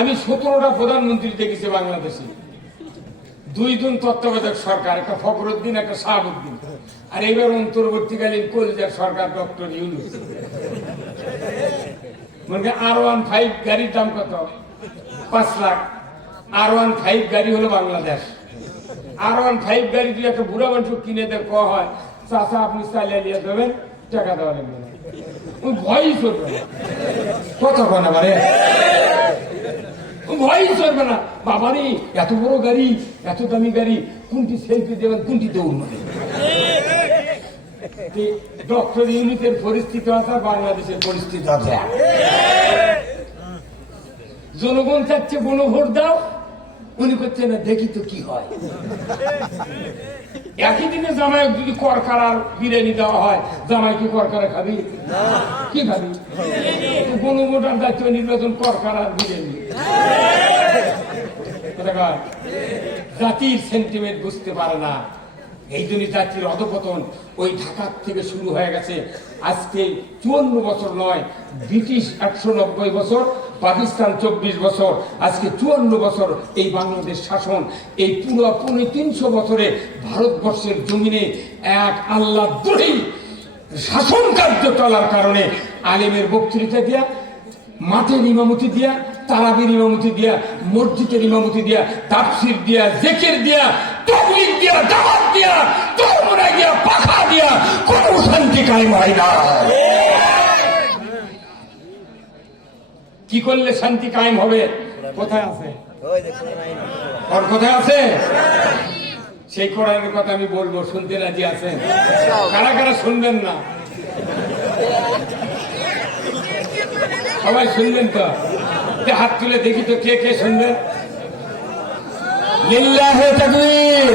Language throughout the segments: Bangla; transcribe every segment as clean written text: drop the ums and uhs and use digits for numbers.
আমি 17টা প্রধানমন্ত্রী দেখেছি বাংলাদেশে, 2 জন তত্ত্বাবধায়ক সরকার, একটা ফখরুদ্দিন একটা শাহাবুদ্দিন, আর এবার অন্তর্বর্তীকালীন কলজার সরকার ডক্টর ইউনূস। মানে R15 গাড়ির দাম কত? 5 লাখ। R15 গাড়ি হলো বাংলাদেশ। R15 গাড়ি দিয়ে একটা বুড়া মানুষ কিনে দেয়, ক হয় চাচা আপনি চালিয়ে নিয়ে দেবেন, টাকা দেওয়া লাগবে না, ওই ভয়ই চলবে না। কথা কয় না বারে, ভয়ই চলবে না। বাবারে এত বড় গাড়ি, এত দামি গাড়ি, কোনটি সেলফি দেবেন, কোনটি দৌড় মারে। ডক্টর ইউনূসের পরিস্থিতি আছে, বাংলাদেশের পরিস্থিতি আছে। জনগণ চাচ্ছে গণভোট দাও, উনি করছে না, দেখি তো কি হয়। একই দিনে জামাই যদি করকারার বিরিয়ানি দেওয়া হয়, জামাই কি করকারা খাবি? কি খাবি? গণভোটার দায়িত্ব নির্বাচন, করকারার বিরিয়ানি। জাতির সেন্টিমেন্ট বুঝতে পারে না, এই জন্য জাতির অধপতন ওই ঢাকা থেকে শুরু হয়ে গেছে। আজকে 54 বছর নয়, ব্রিটিশ 190 বছর, পাকিস্তান 24 বছর, আজকে 54 বছর এই বাংলাদেশ শাসন। এই পুরো 300 বছরে ভারতবর্ষের জমিনে এক আল্লাহদ্রোহী শাসন কার্য চলার কারণে আলেমের বক্তৃতা দিয়া, মাঠের ইমামতি দিয়া, তারাবির ইমামতি দিয়া, মসজিদের ইমামতি দিয়া, তাফসির দিয়া, জিকির দিয়া, তাবলীগ দিয়া, দাওয়াত দিয়া, চরমোনা দিয়া, পাখা দিয়া কোনো শান্তি কায়েম হয় না। কি করলে শান্তি কায়েম হবে? কোথায় আছে? আর কোথায় আছে? সেই কোরআনের কথা আমি বলবো, শুনতে রাজি আছেন? কারা কারা শুনবেন না? সবাই শুনবেন তো? হাত তুলে দেখি তো কে কে শুনবেন। লিল্লাহে তাকবীর,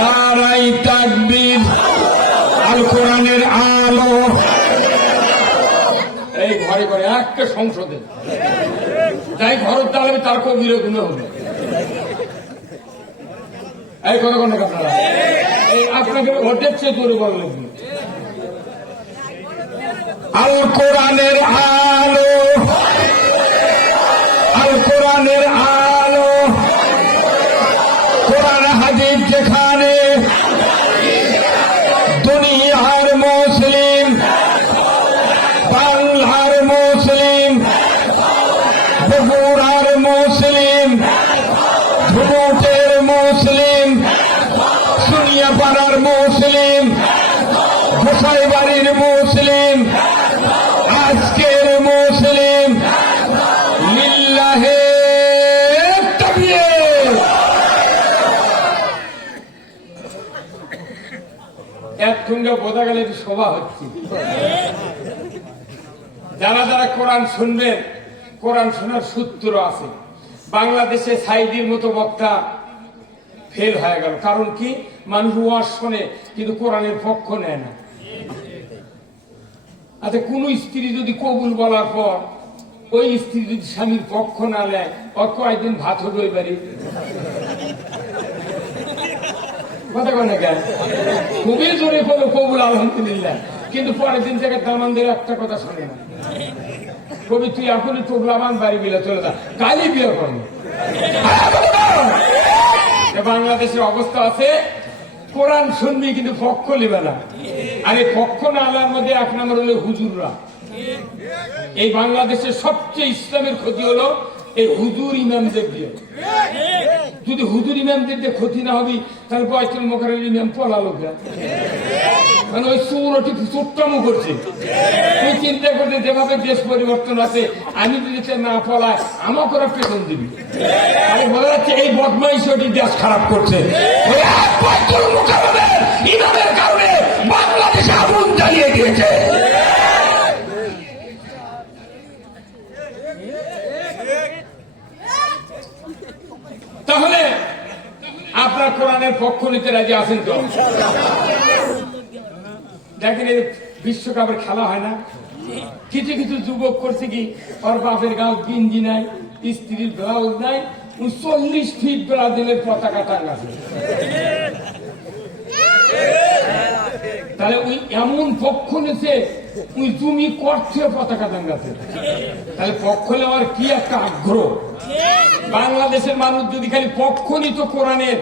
নারায়ে তাকবীর, আল কোরআনের আলো। এই ঘরে ঘরে একটা সংসদে যাই ঘর দাঁড়াবে, তার কবির গুণ হবে। এই কথা কোন আপনারা আপনাকে ভোটের চেয়ে দূরে বড় লাগবে। আল কোরআনের আলো, আল কোরআনের আলো, কোরআন হাদিস যেখানে, দুনিয়ার মুসলিম, বাংলার মুসলিম, বগুড়ার মুসলিম, ধুবুটের মুসলিম, সুনিয়াপাড়ার মুসলিম, গোসাইবাড়ির মুসলিম, আজকের মুসলিম, লিল্লাহে তাকবীর। একসঙ্গে বোঝা গেলে সভা হচ্ছে। যারা যারা কোরআন শুনবেন, কোরআন শোনার সূত্র আছে। বাংলাদেশে সাইদির মতো বক্তা ফেল হয়ে গেল। কারণ কি? মানুষ ওয়াজ শোনে কিন্তু কোরআনের পক্ষ নেয় না। আচ্ছা, কোন স্ত্রী যদি কবুল বলার পর ওই স্ত্রী যদি স্বামীর পক্ষ না নেয়, ওর কয়েকদিন ভাত হবে ওই বাড়ি? কথা কয় না কেন? খুবই জোরে করলো কবুল আলহামদুলিল্লাহ, কিন্তু পরের দিন থেকে দামানদের একটা কথা শোনে না। কবি তুই এখনই তোগলামান বাড়ি বিলে চলে যা, কালই বিয়ে করবো। বাংলাদেশের অবস্থা আছে, কোরআন শুনবি কিন্তু পক্ষ নেবে না। আর এই পক্ষ না আলার মধ্যে 1 নম্বর হলো হুজুররা। এই বাংলাদেশের সবচেয়ে ইসলামের ক্ষতি হলো এই হুজুর ইমামদের দিয়ে। যদি হুজুর ইমামদের দিয়ে ক্ষতি না হবি, তাহলে বয়তুল মোকাররমের ইমাম পলালো কেন? মানে ওই সুরটি চোট্টামো করছে। তুই চিন্তা করতে যেভাবে দেশ পরিবর্তন আছে, আমি যদি না পলায় আমাকে ওরা পেছন দিবি। আমি বলা যাচ্ছে এই বদমাইশটি দেশ খারাপ করছে। বয়তুল মোকাররমের ইমামের কারণে বাংলাদেশে আগুন জ্বালিয়ে দিয়েছে। তাহলে আপনার কোরআনের পক্ষ নিতে রাজি আছেন তো? দেখেন, এই বিশ্বকাপের খেলা হয় না, কিছু কিছু যুবক করছে কি, ওর বাপের গাঁও গিঞ্জি নাই, স্ত্রীর ব্লাউজ নাই, 40 ফিট ব্রাজিলের পতাকা টাঙ্গাছে। তাহলে ওই এমন পক্ষ নিতে ওই তুমি করছে পতাকা দাঙ্গাতে, তাহলে পক্ষ নেওয়ার কি একটা আগ্রহ। বাংলাদেশের মানুষ যদি খালি পক্ষ নিত কোরআনের,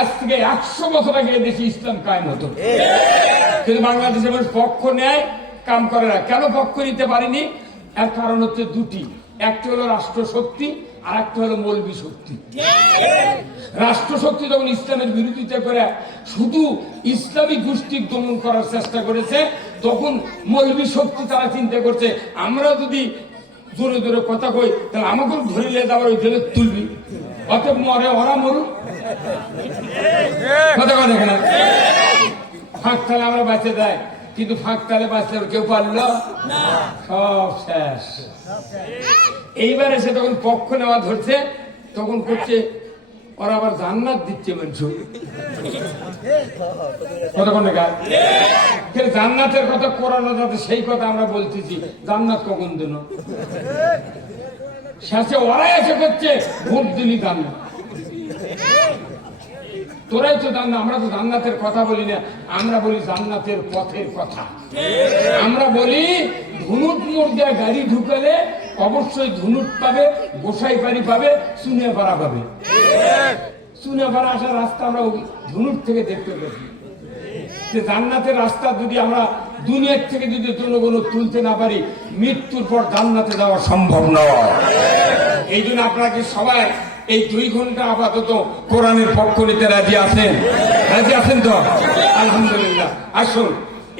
আজ থেকে 100 বছর আগে দেশে ইসলাম কায়েম হতো। কিন্তু বাংলাদেশের মানুষ পক্ষ নেয়, কাম করে না। কেন পক্ষ নিতে পারেনি? এর কারণ হচ্ছে দুটি, একটা হলো রাষ্ট্রশক্তি আর একটা হলো মৌলবী শক্তি। রাষ্ট্রশক্তি যখন ইসলামের বিরোধিতা করে শুধু ইসলামী গোষ্ঠী দমন করার চেষ্টা করেছে, তখন মৌলবী শক্তি তারা চিন্তা করছে আমরা যদি জোরে জোরে কথা কই তাহলে আমাকে ধরে নিয়ে যাবার ওই জেলে তুলবি, অতএব মরে ওরা মরুক, কথা কথা দেখে না। ফাঁক তালে আমরা বাঁচে দেয়, কিন্তু ফাঁক তালে বাঁচলে কেউ পারলো সব শেষ। এইবার এসে তখন পক্ষ নেওয়া ধরছে, তখন করছে ওরা আবার জান্নাত দিচ্ছে মানুষ। কতক্ষণ জান্নাতের কথা কোরআনে যাতে সেই কথা আমরা বলতেছি, জান্নাত কখন দিন শেষে ওরাই এসে করছে ভোট দিলি জান্নাত। তোরাই তো জান্নাত, আমরা তো জান্নাতের কথা বলি না, আমরা বলি জান্নাতের পথের কথা। আমরা বলি ধুনুট মোড় দিয়ে গাড়ি ঢুকালে অবশ্যই ধুনুট পাবে, গোসাই বাড়ি পাবে, চুনিয়াপাড়া পাবে। চুনিয়াপাড়া আসার রাস্তা আমরা ধুনুট থেকে দেখতে পাচ্ছি। জান্নাতের রাস্তা যদি আমরা দুনিয়ার থেকে যদি জনগণ তুলতে না পারি, মৃত্যুর পর জান্নাতে যাওয়া সম্ভব নয়। এই জন্য আপনাকে সবাই এই 2 ঘন্টা আপাতত কোরআনের পক্ষ নিতে রাজি আছেন? রাজি আছেন তো? আলহামদুলিল্লাহ। আসুন,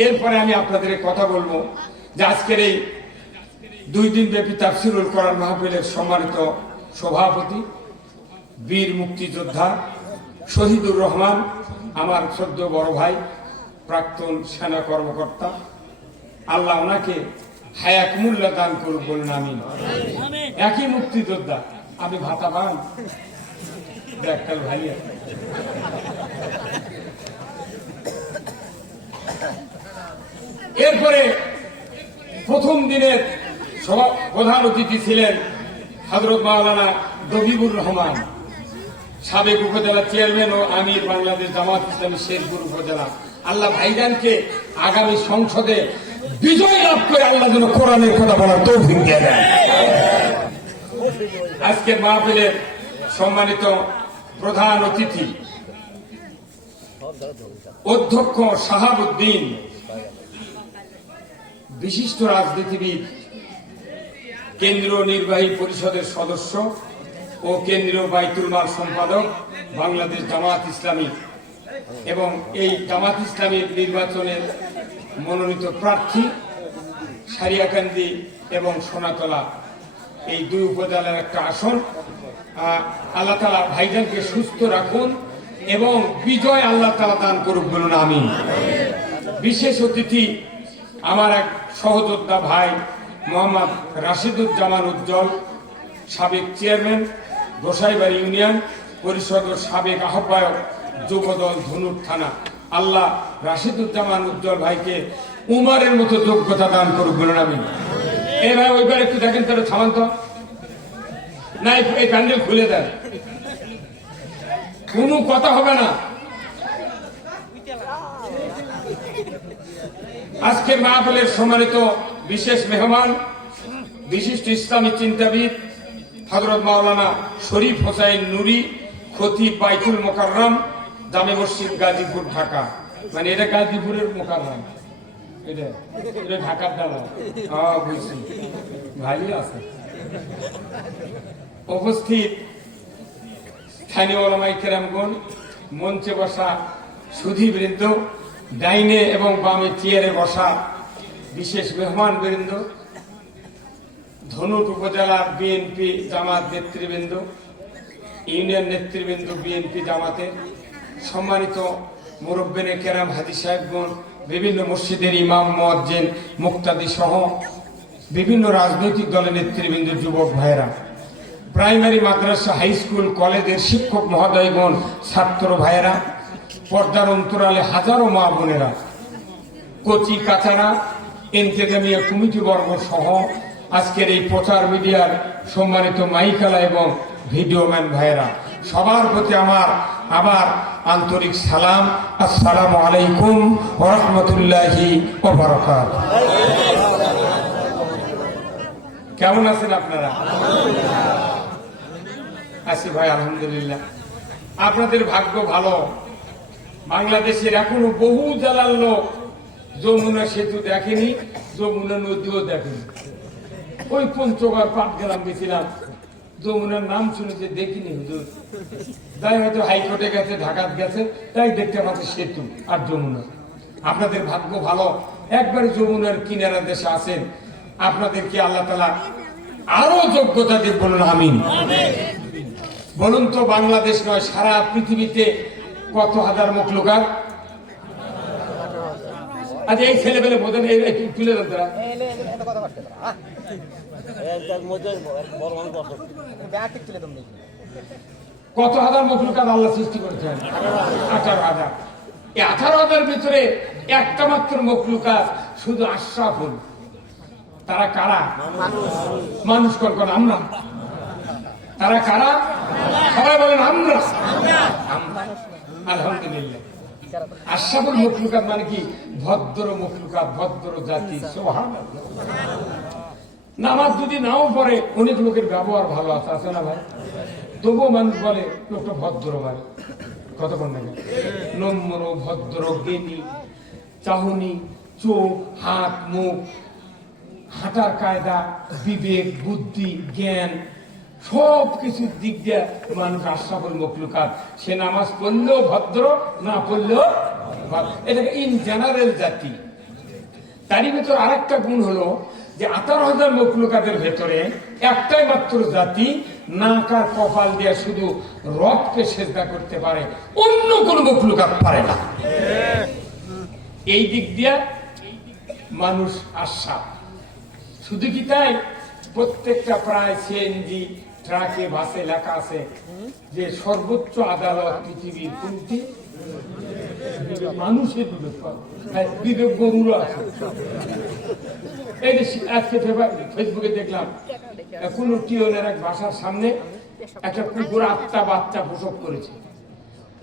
এরপরে আমি আপনাদের কথা বলবো যে আজকের এই 2 দিন ব্যাপী তাফসীরুল কোরআন মাহফিলের সম্মানিত সভাপতি, বীর মুক্তিযোদ্ধা শহীদুর রহমান, আমার শ্রদ্ধেয় বড় ভাই, প্রাক্তন সেনা কর্মকর্তা, আল্লাহ ওনাকে হায়াত মূল্য দান করুক বলুন আমিন। একই মুক্তিযোদ্ধা, আমি ভাতা পান একটা ভাই। এরপরে প্রথম দিনের প্রধান অতিথি ছিলেন হযরত মাওলানা দবিবুর রহমান, সাবেক উপজেলা চেয়ারম্যান ও আমির বাংলাদেশ জামাত ইসলামী শেরপুর উপজেলা। আল্লাহ ভাইজানকে আগামী সংসদে বিজয় লাভ করে আল্লাহ যেন কোরআনের কথা বলার তৌফিক দিয়ে দেন। আজকের মাহফিলের সম্মানিত প্রধান অতিথি অধ্যক্ষ শাহাবুদ্দিন, বিশিষ্ট রাজনীতিবিদ, কেন্দ্রীয় নির্বাহী পরিষদের সদস্য ও কেন্দ্রীয় বাইতুল মাল সম্পাদক বাংলাদেশ জামাত ইসলামী, এবং এই জামাত ইসলামীর নির্বাচনের মনোনীত প্রার্থী সারিয়াকান্দি এবং সোনাতলা, এই 2 উপজেলার একটা আসন। আল্লাহ তাআলা ভাইজানকে সুস্থ রাখুন এবং বিজয় আল্লাহ তাআলা দান করুক বলুন আমিন। বিশেষ অতিথি আমার এক সহযোদ্ধা ভাই মোহাম্মদ রাশিদুজ্জামান উজ্জ্বল, সাবেক চেয়ারম্যান গোসাইবাড়ি ইউনিয়ন পরিষদ ও সাবেক আহ্বায়ক যুবদল ধনুর থানা। আল্লাহ রাশিদুজ্জামান উজ্জ্বল ভাইকে উমারের মতো যোগ্যতা দান করুক বলুন আমিন। এই ভাই ওইবার একটু দেখেন তাহলে থামান তো, না এই প্যান্ডেল খুলে দেন, কোনো কথা হবে না। আজকে মাহফিলের সম্মানিত বিশেষ মেহমান, বিশিষ্ট ইসলামী চিন্তাবিদ হযরত মাওলানা শরীফ হোসাইন নুরি, খতিব বাইতুল মোকাররম, জামে মসজিদ গাজীপুর ঢাকা। মানে এটা গাজীপুরের মোকাররম, এটা ঢাকার দালাল। বুঝছি, ভাই আছে। উপস্থিত স্থানীয় ওলামায়ে কেরামগণ, মঞ্চে বসা সুধীবৃন্দ, ডাইনে এবং বামে চেয়ারে বসা বিশেষ মেহমান বৃন্দ, ধনুট উপজেলার বিএনপি জামাত নেতৃবৃন্দ, ইউনিয়ন নেতৃবৃন্দ বিএনপি জামাতের, সম্মানিত মুরব্বিনে কেরাম, হাজী সাহেবগণ, বিভিন্ন মসজিদের ইমাম, মুয়াজ্জিন, মুক্তাদি সহ বিভিন্ন রাজনৈতিক দলের নেতৃবৃন্দ, যুবক ভাইরা, প্রাইমারি, মাদ্রাসা, হাই স্কুল, কলেজের শিক্ষক মহোদয়গণ, ছাত্র ভাইয়েরা, পর্দার অন্তরালে হাজারো মা বোনেরা, কচি কাচারা, ইন্তেজামিয়া কমিটি বর্গ সহ আজকের এই প্রচার মিডিয়ার সম্মানিত মাইকালা এবং ভিডিওম্যান ভাইয়েরা, সবার প্রতি আমার আবার আন্তরিক সালাম। আসসালামু আলাইকুম ওয়া রাহমাতুল্লাহি ওয়া বারাকাতুহু। কেমন আছেন আপনারা? আছি ভাই, আলহামদুলিল্লাহ। আপনাদের ভাগ্য ভালো, বাংলাদেশের এখনো বহু জেলার লোক যমুনা সেতু দেখেনি, যমুনা নদীও দেখেনি। ওই পঞ্চগড় পাটগ্রাম গেছিলাম, যমুনার নাম শুনেছে, দেখিনি হুজুর। তাই হয়তো হাইকোর্টে গেছে, ঢাকাত গেছে, তাই দেখতে পাচ্ছে সেতু আর যমুনা। আপনাদের ভাগ্য ভালো, একবার যমুনার কিনারা দেশে আছেন। আপনাদেরকে আল্লাহ তাআলা আরো যোগ্যতা দিয়ে বলুন আমিন। বলুন তো, বাংলাদেশ নয় সারা পৃথিবীতে কত হাজার মখলুকাত? আচ্ছা, এই ছেলেবেলে বোঝেন, তুলে দেন তারা। কত হাজার মখলুকাত আল্লাহ সৃষ্টি করেছেন? 18,000। এই 18,000 ভিতরে একটা মাত্র মখলুকাত শুধু আশরাফুল। তারা কারা? মানুষ। কোন আমরা? তারা কারা? সবাই বলেন আমরা। আলহামদুলিল্লাহ। আশরাফুল মখলুকাত মানে কি? ভদ্র মখলুকাত, ভদ্র জাতি। সুবহানাল্লাহ। নামাজ যদি নাও পড়ে, অনেক লোকের ব্যবহার ভালো আছে না ভাই? তবুও মানুষ বলে লোকটা ভদ্র ভাই। কতক্ষণ নাকি নম্র, ভদ্র, জ্ঞানী, চাহনি, চোখ, হাত, মুখ, হাঁটার কায়দা, বিবেক, বুদ্ধি, জ্ঞান, সব কিছুর দিক দিয়ে মানুষ আশরাফুল মখলুকাত। সে নামাজ পড়লেও ভদ্র, না পড়লেও এটাকে ইন জেনারেল জাতি। তারই ভেতর আরেকটা গুণ হলো যে 18,000 মখলুকাতের ভেতরে একটাই মাত্র জাতি নাক আর কপাল দিয়ে শুধু রবকে সেজদা করতে পারে, অন্য কোন মখলুকাত পারে না। এই দিক দিয়ে মানুষ আশরাফ। শুধু কি তাই? প্রত্যেকটা প্রায় সিএনজি, ট্রাকে, বাসে লেখা আছে যে সর্বোচ্চ আদালত পৃথিবীর কোনটি? মানুষের বিবেক। বিবেক গরুরও আছে। এই যে আজকে ফেসবুকে দেখলাম, কোন টিওনের এক বাসার সামনে একটা কুকুর 8টা বাচ্চা প্রসব করেছে।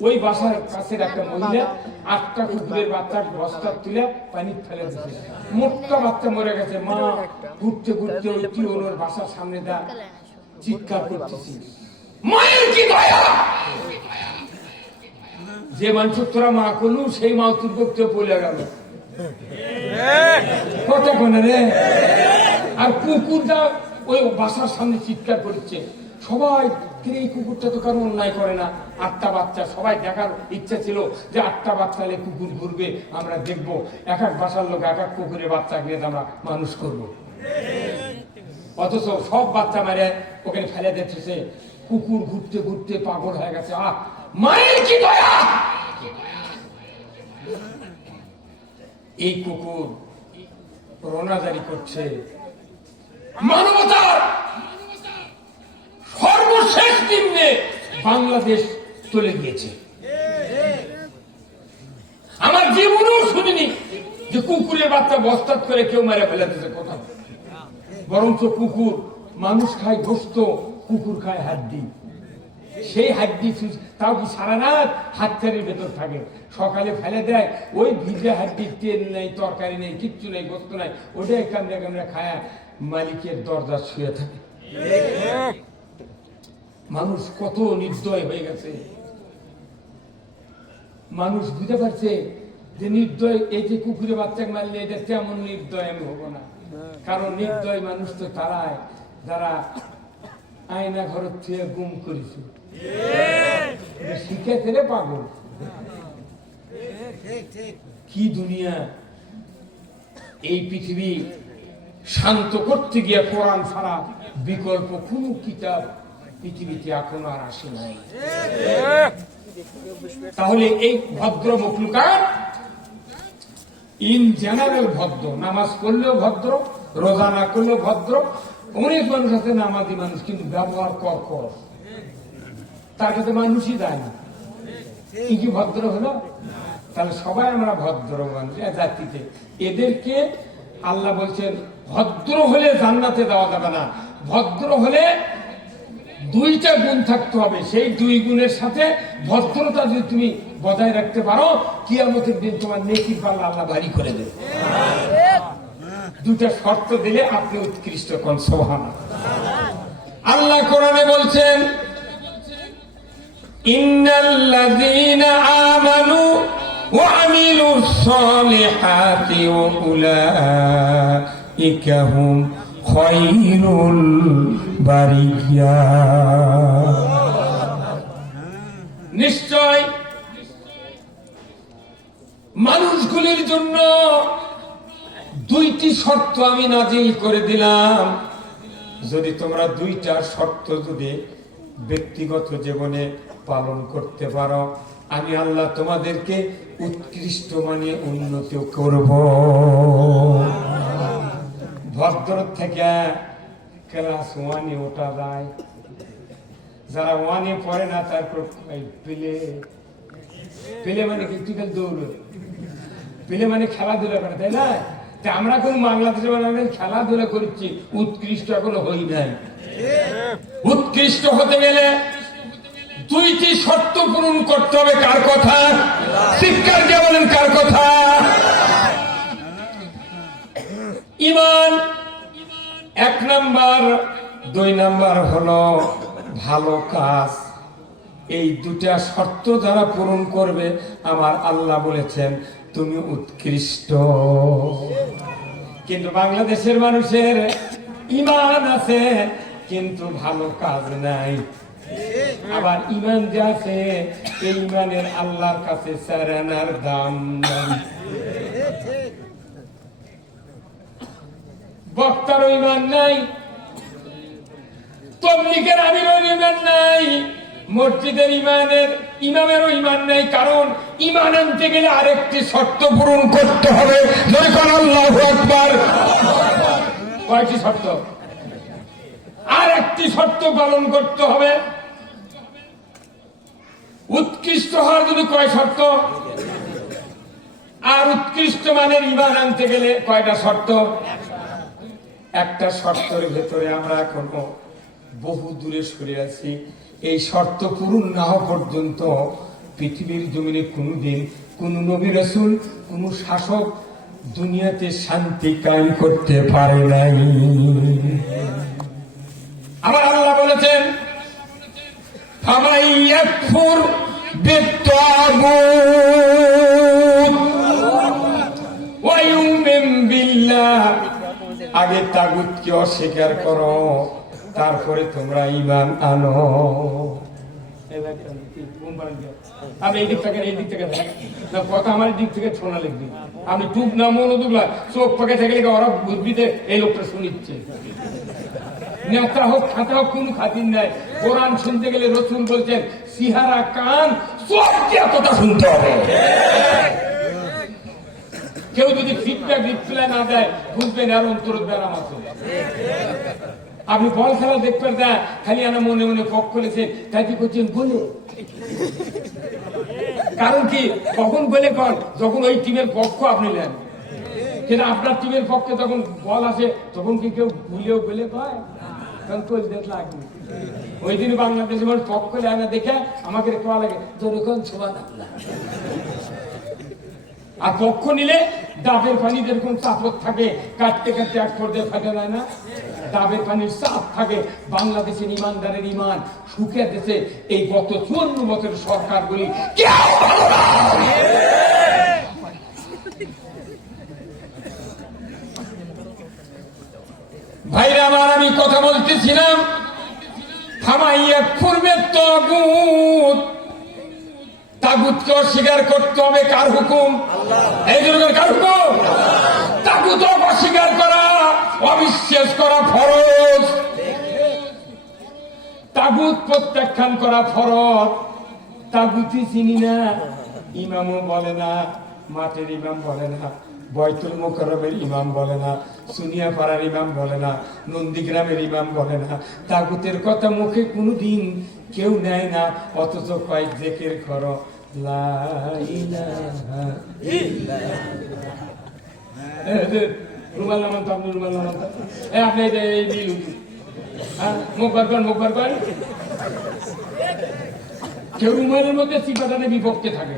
ওই বাসার কাছের একটা মহিলা 8টা কুকুরের বাচ্চা বস্তা তুলে পানি ফেলে দিচ্ছে। মোটটা বাচ্চা মরে গেছে। মা ঘুরতে ঘুরতে ওই টিওনের বাসার সামনে দা চিৎকার করতেছি, মায়ের কি দয়া! যে মানুষ তোরা মা করলু, সেই মা তোর করতে পড়ে গেল। কতক্ষণ রে! আর কুকুরটা ওই বাসার সামনে চিৎকার করছে। সবাই, এই কুকুরটা তো কারো অন্যায় করে না, 8টা বাচ্চা। সবাই দেখার ইচ্ছা ছিল যে 8টা বাচ্চা হলে কুকুর ঘুরবে, আমরা দেখবো। এক এক বাসার লোক এক এক কুকুরের বাচ্চা গিয়ে আমরা মানুষ করব। অথচ সব বাচ্চা মারে ওখানে ফেলে দিচ্ছে। কুকুর ঘুরতে ঘুরতে পাগল হয়ে গেছে। মায়ের কি দয়া! এই কুকুর রোনাজারি করছে মানবতার সর্বশেষ দিনে বাংলাদেশ চলে গিয়েছে। আমার জীবনেও শুনিনি যে কুকুরের বাচ্চা বস্তাত করে কেউ মেরে ফেলে দিয়েছে কোথাও। বরঞ্চ কুকুর, মানুষ খায় গোস্ত, কুকুর খায় হাড্ডি। সেই হাড্ডি তাও কি সারা রাত হাতছাড়ির ভেতর থাকে, সকালে ফেলে দেয়। ওই ভিজে হাড্ডির তেল নেই, তরকারি নেই, কিচ্ছু নেই, গোস্ত নাই, ওটাই কামড়ে কামড়ে খায় মালিকের দরজা শুয়ে থাকে। মানুষ কত নির্দয় হয়ে গেছে। মানুষ বুঝতে পারছে যে নির্দয়, এই যে কুকুরে বাচ্চা মারলে এটা তেমন নির্দয় আমি হবো না। কারণ নির্দয় মানুষ তো তারাই যারা আয়না ঘরের থেকে গুম করেছে, শিখেছে রে পাগল। কি দুনিয়া! এই পৃথিবী শান্ত করতে গিয়ে কোরআন ছাড়া বিকল্প কোন কিতাব পৃথিবীতে এখনো আর আসে নাই। তাহলে এই ভদ্র মখলুকাত ইন জেনারেল ভদ্র। নামাজ পড়লেও ভদ্র, রোজা না করলেও ভদ্র। অনেক মানুষ আছে নামাজি মানুষ, কিন্তু ব্যবহার কর, তার কাছে মানুষই দেয় না। কি ভদ্র হলো? তাহলে সবাই আমরা ভদ্র মানুষ জাতিতে। এদেরকে আল্লাহ বলছেন ভদ্র হলে জান্নাতে দেওয়া যাবে না, ভদ্র হলে দুইটা গুণ থাকতে হবে। সেই দুই গুণের সাথে ভদ্রতা যদি তুমি বজায় রাখতে পারো, কিয়ামতের দিন তোমার নেকির পাল্লা আল্লাহ ভারী করে দেবে। দুটা শর্ত দিলে আপনি উৎকৃষ্ট কোন সুবহানাল্লাহ। আল্লাহ কোরআনে বলছেন, ইন্নাল্লাযীনা আমানু ওয়া আমিলুস সালিহাতি ওয়া উলাইকা হুম খায়রুল বারিয়া। নিশ্চয় মানুষগুলির জন্য দুইটি শর্ত আমি নাজিল করে দিলাম। যদি তোমরা দুইটা শর্ত যদি ব্যক্তিগত জীবনে পালন করতে পারো, আমি আল্লাহ তোমাদেরকে উৎকৃষ্ট মানে উন্নত করব। ভদ্র থেকে ক্লাস ওয়ানে ওঠা যায়, যারা ওয়ানে পড়ে না তারপর পেলে পেলে মানে কিন্তু দৌড়, পেলে মানে খেলাধুলা করে, তাই না? আমরা কোন বাংলাদেশে খেলাধুলা করছি, উৎকৃষ্ট এখনো হই নাই। উৎকৃষ্ট হতে গেলে দুইটি শর্ত পূরণ করতে হবে। কার কথা? শিক্ষার কে বলেন কার কথা? ঈমান এক নাম্বার, দুই নাম্বার হলো ভালো কাজ। এই দুটা শর্ত যারা পূরণ করবে, আমার আল্লাহ বলেছেন তুমি উৎকৃষ্ট। কিন্তু বাংলাদেশের মানুষের ঈমান আছে কিন্তু ভালো কাজ নাই। আবার ঈমান যে আছে, এই ঈমানের আল্লাহর কাছে সারানার দাম নাই। বক্তারও ঈমান নাই, তবলিগের আমিরের ঈমান নাই, মসজিদের ইমামেরও ঈমান নাই। কারণ ঈমান আনতে গেলে আরেকটি শর্ত পূরণ করতে হবে। যখন আল্লাহু আকবার, কয়টি শর্ত? আর একটি শর্ত পালন করতে হবে। উৎকৃষ্ট হওয়ার জন্য কয় শর্ত? আর উৎকৃষ্ট মানের ঈমান আনতে গেলে কয়টা শর্ত? একটা শর্তের ভেতরে আমরা এখনো বহু দূরে সরে আছি। এই শর্ত পূরণ না হওয়া পর্যন্ত পৃথিবীর জমিনে কোনদিন কোন নবী রাসূল, কোন শাসক দুনিয়াতে শান্তি কায়েম করতে পারে নাই। আবার আল্লাহ বলেছেন, ফামান ইয়াকফুর বিত্তাগুত ওয়া ইউমিন বিল্লাহ। আগে তাগুতকে অস্বীকার করো, তারপরে তোমরা ঈমান আনো। আমি এই দিক থেকে কথা আমার দিক থেকে শোনা লিখবি। আমি টুক না মনোদুগলা চোখ পাকে থেকে ওরা বুঝবিতে এই লোকটা শুনিচ্ছে। নেতা হোক খাতা হোক কোন খাতির নাই। কোরআন শুনতে গেলে রাসূল বলছেন, সিহারা কান চোখ দিয়ে কথা শুনতে হবে। কেউ যদি ফিডব্যাক রিপ্লাই না দেয়, বুঝবেন আর অন্তর ব্যারাম আছে। আপনি বল খেলা দেখবেন না, খালি আমার মনে মনে পক করেছে, তাই কি করছেন গোলে। কারণ কি, কখন গোলে কর? যখন ওই টিমের পক্ষ আপনি নেন, সেটা আপনার টিমের পক্ষে তখন বল আসে, তখন কি কেউ ভুলেও গোলে পায়? তখন কোচ দেখলে আগে ওই দিন বাংলাদেশ পক্ষ নেয় না দেখে আমাকে কোয়া লাগে যখন ছোঁয়া না। আর পক্ষ নিলে ডাবের পানি যেরকম চাপত থাকে, কাটতে কাটতে এক পর্যায়ে ফাটে যায় না, ডাবের পানির চাপ থাকে। বাংলাদেশের ইমানদারের ইমান শুকিয়ে দিয়েছে। এই গত 54 বছর সরকারগুলি ভাইরা আমার, আমি কথা বলতেছিলাম, ফামাইয়া পূর্বে তাগুত, তাগুতকে অস্বীকার করতে হবে। কার হুকুম? এই দুর্গের কার হুকুম? তাগুত অস্বীকার করা, অবিশ্বাস করা ফরজ। তাগুত প্রত্যাখ্যান করা ফরজ। তাগুতি চিনি না, ইমামও বলে না, মাঠের ইমাম বলে না, বয়তুল মুকাররমের ইমাম বলে না, সুনিয়া পাড়ার ইমাম বলে না, নন্দীগ্রামের ইমাম বলে না। তাগুতের কথা মুখে কোনোদিন কেউ নেয় না, অথচ কয়েক জেকের করো লা ইলাহা ইল্লাল্লাহ। রুমাল নামান তো আপনি, রুমাল নামান তো আপনি মুখ বার করেন, মুখ বার করেন। কেউ উমেরের মধ্যে চিপাটানে বিপক্ষে থাকে।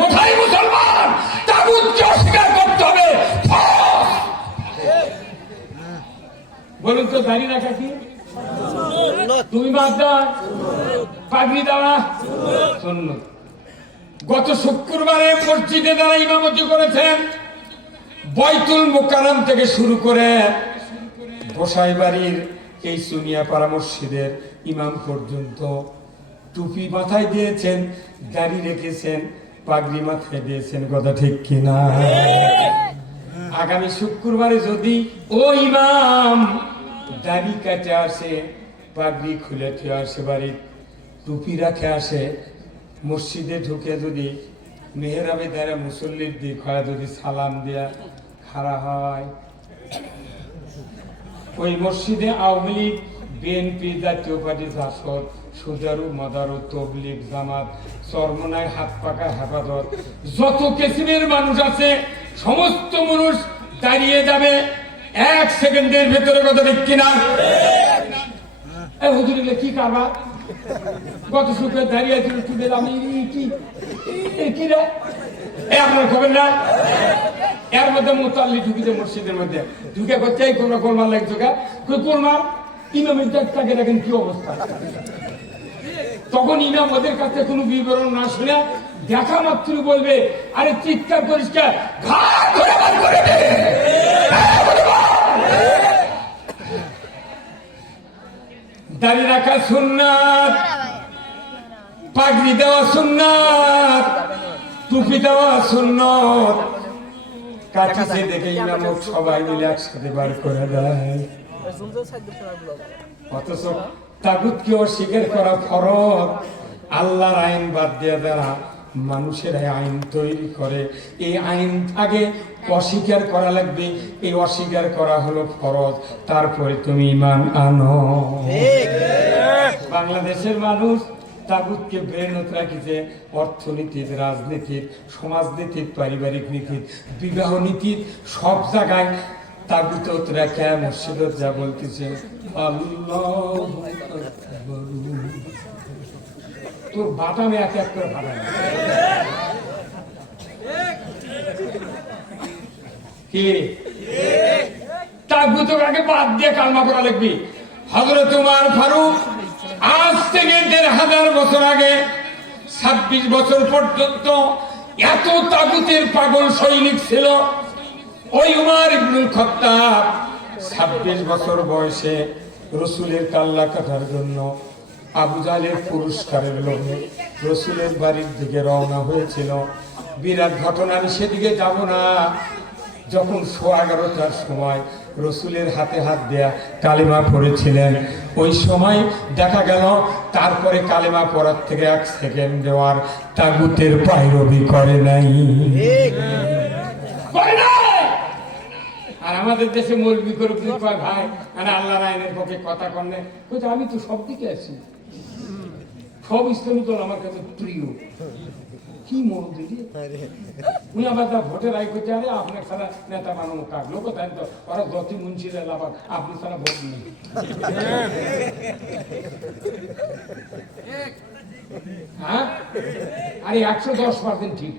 কোথায় মুসলমান? তাগুতকে অস্বীকার করতে হবে। বলুন তো দাঁড়িয়ে রাখা কি? তুমি বাদ দাও, পাগড়ি দেওয়া সুন্নাত। গত শুক্রবারে মসজিদে যারা ইমামতি করেছেন, বাইতুল মুকাররম থেকে শুরু করে গোসাইবাড়ির এই সুনিয়াপাড়া মসজিদের ইমাম পর্যন্ত টুপি মাথায় দিয়েছেন, দাড়ি রেখেছেন, পাগড়ি মাথায় দিয়েছেন। কথা ঠিক কিনা? আগামী শুক্রবারে যদি ও ইমাম দাড়ি কাটে আসে, পাগড়ি খুলে আসে, বাড়ির টুপি রাখে আসে, মসজিদে ঢুকে যদি মেহরাবে দ্বারা মুসল্লির দিক হয়, যদি সালাম দেয়া খাড়া হয়, ওই মসজিদে আওয়ামী লীগ, বিএনপি, জাতীয় পার্টি, জাসদ, সুজারু, মাদারু, তবলিগ, জামাত, চরমনায়, হাত পাকা, হেফাজত, যত কিসিমের মানুষ আছে সমস্ত মানুষ দাঁড়িয়ে যাবে 1 সেকেন্ডের ভেতরে। কথা ঠিক কিনা? হুজুর কি কারবা? গত শুক্রে দাঁড়িয়ে ছিল, আমি কি রে আপনার খবর না? এর মধ্যে মোতাল্লি ঢুকিতে মসজিদের মধ্যে ঢুকে করতে কোরবান লাগছে, কোরবান ইমামের তাকে দেখেন কি অবস্থা। তখন ইমাম ওদের কাছে কোনো বিবরণ না শুনে দেখা মাত্র বলবে, আরে চিৎকার পরিষ্কার দাঁড়িয়ে রাখা সুন্নাত, পাগড়ি দেওয়া সুন্নাত, টুপি দেওয়া সুন্নাত। কাছে দেখে ইমাম সবাই মিলে একসাথে বার করে দেয়। অথচ তাগুতকে অস্বীকার করা ফরজ। আল্লাহর আইন বাদ দিয়ে যারা মানুষের আইন তৈরি করে, এই আইন আগে অস্বীকার করা লাগবে। এই অস্বীকার করা হলো ফরজ, তারপরে তুমি ঈমান আনো। বাংলাদেশের মানুষ তাগুতকে বেরনত রাখিছে অর্থনীতির, রাজনীতির, সমাজনীতির, পারিবারিক নীতির, বিবাহ নীতির, সব জায়গায় তাগুত রাখা মসজিদত যা বলতেছে আল্লাহু আকবার। তোর বাটামে এক এক করে বাটামে কি তাগুত আগে বাদ দিয়ে কালমা করা লাগবি। হযরত ওমর ফারুক আজ থেকে ১৫০০ বছর আগে ২৬ বছর পর্যন্ত এত তাগুতের পাগল সৈনিক ছিল। ওই উমর ইবনুল খাত্তাব ২৬ বছর বয়সে রসুলের কাল্লা কাটার জন্য আবু জাহেলের পুরস্কারের লোভে রসুলের বাড়ির দিকে রওনা হয়েছিল। বিরাট ঘটনা, আমি সেদিকে যাব না। যখন 11:15টার সময় রসুলের হাতে হাত দেয়া কালেমা পড়েছিলেন, ওই সময় দেখা গেল তারপরে কালেমা পড়ার থেকে 1 সেকেন্ড দেওয়ার তাগুতের পায়রবি করে নাই। আর আমাদের দেশে মৌলবি করে কয় ভাই মানে আল্লাহর আইনের পক্ষে কথা কন্যা, আমি তো সব দিকে আছি, সব ইসলামী দল আমার কাছে প্রিয়। কি মনে দিদি উনি আবার ভোটের আয় করতে, আরে আপনার ছাড়া নেতা বানানো কাজ লোক তাই তো ওরা যত মুন্সিরা লাভ, আপনি ছাড়া ভোট নেই। হ্যাঁ, আরে 110% ঠিক।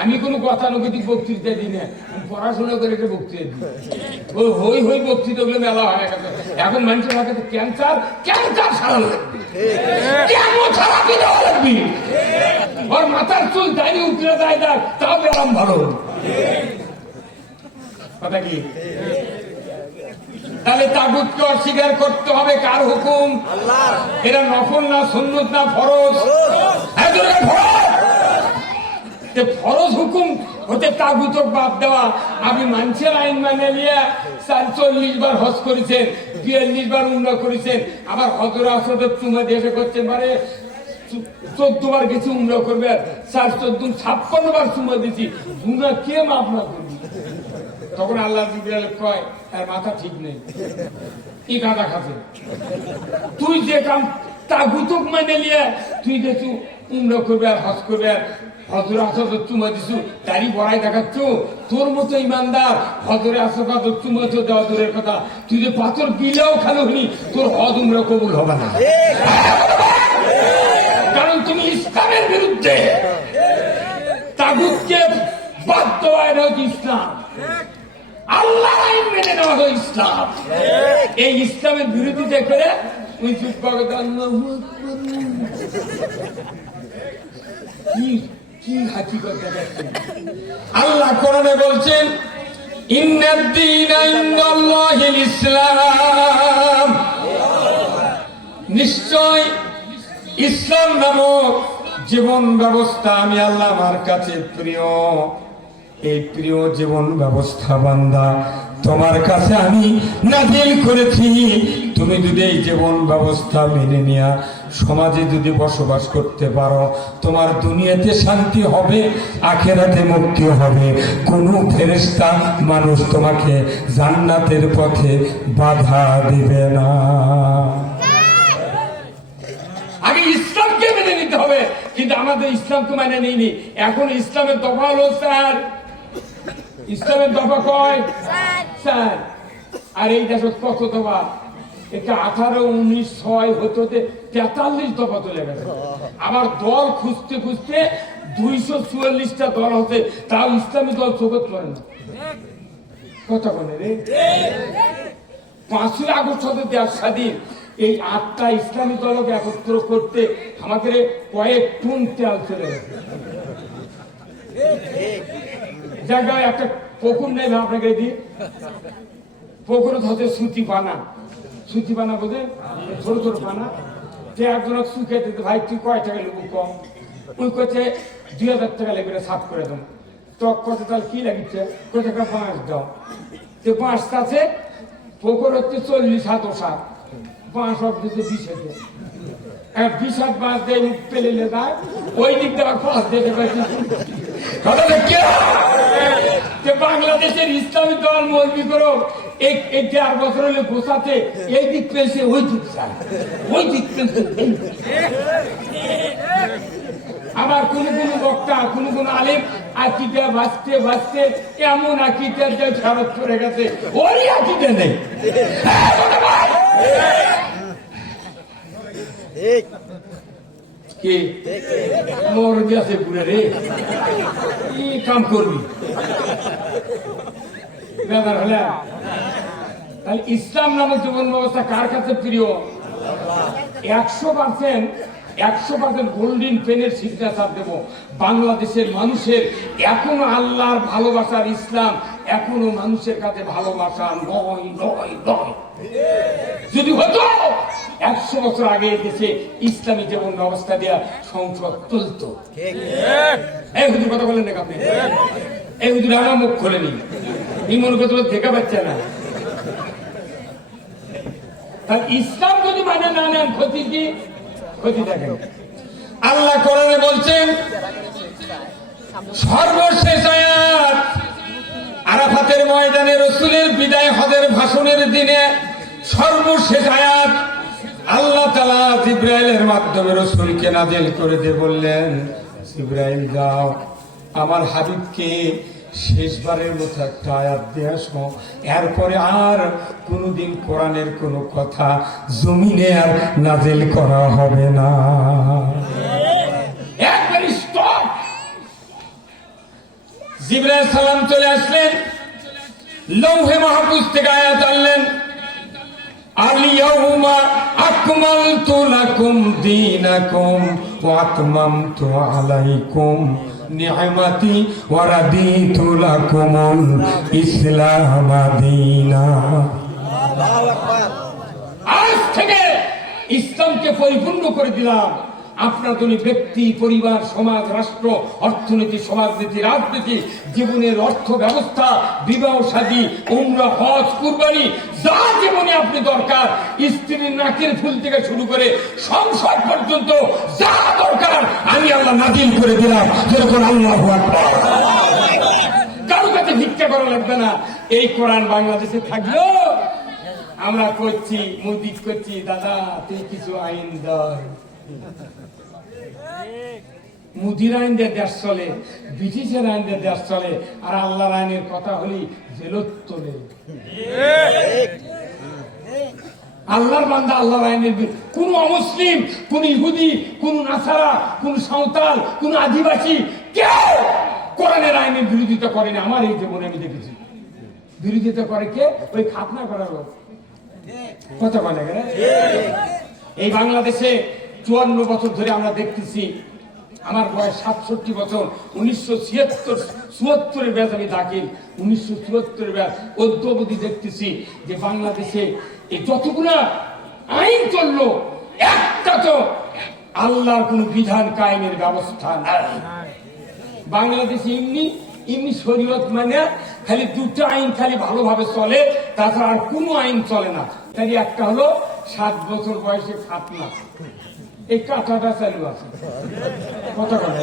আমি কোনো গতানুগতিক বক্তৃতা দিই না, পড়াশোনা করে একটা বক্তৃতা দিই। হই হই বক্তৃতা গুলো মেলা হয়ে গেছে। এখন মানুষের হাতে ক্যান্সার সারা লাগবে, কেমন থেরাপি দেওয়া লাগবে। ওর মাথার চুল দাঁড়ি উঠলে যায় না, তাও বেরাম ভালো কথা কি? তাহলে তাগুতকে অস্বীকার করতে হবে। কার হুকুম? এরা নফল না, সুন্নত না, ফরজ? ফরজ হুকুম হতে তাগুত বাদ দেওয়া। আমি মানুষের আইন মানে নিয়ে 40 বার হজ করেছেন, 42 বার উমরা করেছেন, আবার হজর আসদের চুমা দিয়ে করছেন, মানে 14 বার কিছু উমরা করবে, 4-14-56 বার চুমা দিচ্ছি, গুণা কে মাপ না করবি? তখন আল্লাহ জিবরাইল কয় তার মাথা ঠিক নেই, ই গাঁদা খাচ্ছে। তুই যে কাম তাগুতক মানে নিয়ে তুই গেছু উমরা করবে আর হজ করবে আর হজর আসদ চুমা দিছু, তারই বড়াই দেখাচ্ছ, তোর মতো ইমানদার হজরে আসো কত চুমো তো দেওয়া দূরের কথা, তুই যে পাথর গিলেও খালো হলি তোর হজ উমরা কবুল হবে না, কারণ তুমি ইসলামের বিরুদ্ধে। তাগুতকে বাস্তবায়ন হচ্ছে ইসলাম, আল্লাহ আইন মেনে নেওয়া হয় ইসলাম। এই ইসলামের বিরোধিতা করে ওই কি হাকিকত দেখাচ্ছেন। আল্লাহ কোরআনে বলছেন ইন্নাদ-দীনা ইনদাল্লাহিল ইসলাম, নিশ্চয় ইসলাম নামক জীবন ব্যবস্থা আমি আল্লাহ আমার কাছে প্রিয়। এই প্রিয় জীবন ব্যবস্থা বান্দা তোমার কাছে আমি নাযিল করেছি। তুমি যদি এই জীবন ব্যবস্থা মেনে নিয়া সমাজে যদি বসবাস করতে পারো, তোমার দুনিয়াতে শান্তি হবে, আখিরাতে মুক্তি হবে। কোনো ফেরেশতা মানুষ তোমাকে জান্নাতের পথে বাধা দিবে না। আগে ইসলামকে মেনে নিতে হবে, কিন্তু আমাদের ইসলামকে মানে নেইনি। এখন ইসলামের দফা হলো স্যার, ইসলামের দফা কয় স্যার, আর এই দেশ কত দফা? এটা 18, 19, 6 হতে 43 দফা চলে গেছে। আবার দল খুঁজতে খুঁজতে 244টা দল হতে, তাও ইসলামী দল চোখে পড়ে না। কথা বলে রে, 5ই আগস্ট হতে দেশ স্বাধীন, এই 8টা ইসলামী দলকে একত্র করতে আমাকে কয়েক টন তেল চলে গেছে। জায়গায় একটা পুকুর নেই আপনাকে দিই, পুকুর হচ্ছে সুতি পানা, সুতি পানা বোঝে, ছোট ছোট পানা। যে একজন শুকিয়ে দিতে, ভাই তুই কয় টাকা নেবো কম? ওই করছে 2000 টাকা লেগে সাফ করে দেবো। টক কথা তাহলে কি লাগিচ্ছে? কোথা টাকা বাঁশ দাও। যে বাঁশটা আছে পুকুর হচ্ছে 40 হাত ওষা, বাঁশ অব দিতে 20 হাতে, 20 হাত বাঁশ দিয়ে মুখ পেলে যায়, ওই দিক দিয়ে 5 দিয়ে বাংলাদেশের ইসলামী দল মৌলবি করো এই 4 বছর হলে গোসাতে এই দিক পেয়েছে, ওই দিক চায়, ওই দিক পেয়েছে। আবার কোন কোন বক্তা, কোন কোন আলেম আকিদা ভাসতে ভাসতে এমন আকিদার যে ফেরত করে গেছে, ওই আকিদা নেই। কি মোর গেছে পুরে রে, কি কাম করবি ব্যাপার হলে? তাহলে ইসলাম নামক জীবন ব্যবস্থা কার কাছে প্রিয়? 100% গোল্ডেন পেনের সিগনেচার দেব। বাংলাদেশের মানুষের এখনো আল্লাহর ভালোবাসার ইসলাম এখনো মানুষের কাছে ভালোবাসা নয় নয় নয়। যদি হতো 100 বছর আগে দেশে ইসলামী জীবন ব্যবস্থা দেওয়া সংসদ তুলত। এই হুজুর কথা বলেন না আপনি, এই হুজুর আমার মুখ খোলেনি, ইমন কথা দেখা পাচ্ছে না। তাহলে ইসলাম যদি মানে না নেন ক্ষতি কি? ক্ষতি দেখেন আল্লাহ কোরআনে বলছেন সর্বশেষ আয়াত, আরাফাতের ময়দানে রাসূলের বিদায় হজের ভাষণের দিনে সর্বশেষ আয়াত আল্লাহ তাআলা জিবরাইলের মাধ্যমে রাসূলকে নাযিল করে দিয়ে বললেন, জিবরাইল যাও আমার হাবিবকে শেষবারের মতো একটা আয়াত দিয়ে আসো, এরপরে আর কোনদিন কোরআনের কোন কথা জমিনে আর নাযিল করা হবে না। একবার স্টপ। জিবরাইল সালাম চলে আসলেন, লৌহে মাহফুজ থেকে আয়াত আনলেন, আল-ইয়াউমা আকমালতু লাকুম দীনাকুম ওয়া আতমামতু আলাইকুম নি'মাতি ওয়া রাদিতু লাকুমুল ইসলাম দীনা। আজ থেকে ইসলামকে পরিপূর্ণ করে দিলাম। আপনার জন্য ব্যক্তি, পরিবার, সমাজ, রাষ্ট্র, অর্থনীতি, সমাজনীতি, রাজনীতি, জীবনের অর্থ ব্যবস্থা, বিবাহ শাদী, উমরা, হজ, কুরবানি, যা জীবনে আপনি দরকার, স্ত্রীর নাকের ফুল থেকে শুরু করে সংসার পর্যন্ত যা দরকার আমি আল্লাহ নাযিল করে দিলাম। যেরকম আল্লাহু আকবার। কারো কাছে ভিক্ষা করা লাগবে না। এই কোরআন বাংলাদেশে থাকলেও আমরা করছি, মুদিক করছি, দাদা তুই কিছু আইন দাও। মুদির আইন দিয়ে দেশ চলে, ব্রিটিশের আইন দিয়ে দেশ চলে, আর আল্লাহর আইনের কথা হলি জেলত তোলে। আল্লাহর বান্দা আল্লাহর আইনের কোন অমুসলিম, কোন ইহুদি, কোন নাসারা, কোন সাঁওতাল, কোন আদিবাসী কেউ কোরআনের আইনের বিরোধিতা করেনি। আমার এই জীবনে আমি দেখেছি। বিরোধিতা করে কে? ওই খাতনা করার লোক। কথা বলে এই বাংলাদেশে 54 বছর ধরে আমরা দেখতেছি, আমার বয়স 67 বছর, 1974 ব্যাচ আমি দাখিল, 1974 ব্যাচ অদ্যবধি দেখতেছি যে বাংলাদেশে এই যতগুলা আইন চললো, একটা তো আল্লাহর কোন বিধান কায়েমের ব্যবস্থা নাই। বাংলাদেশে এমনি শরীয়ত মানে খালি দুটো আইন খালি ভালোভাবে চলে, তাছাড়া আর কোনো আইন চলে না। তাই একটা হলো 7 বছর বয়সে খাতনা, এই কাঁথাটা চালু আছে। কথা বলে